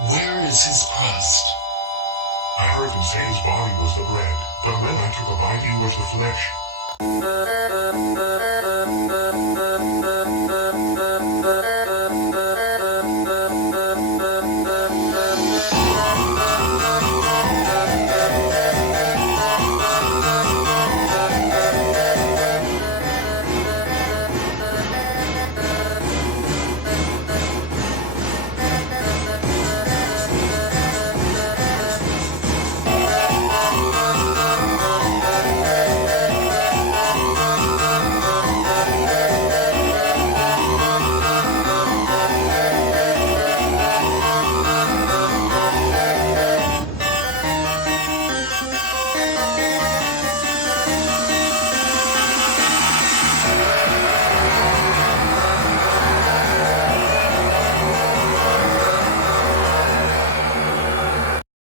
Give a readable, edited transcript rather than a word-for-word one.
Where is his crust? I heard them say his body was the bread, but when I took a bite, it was the flesh.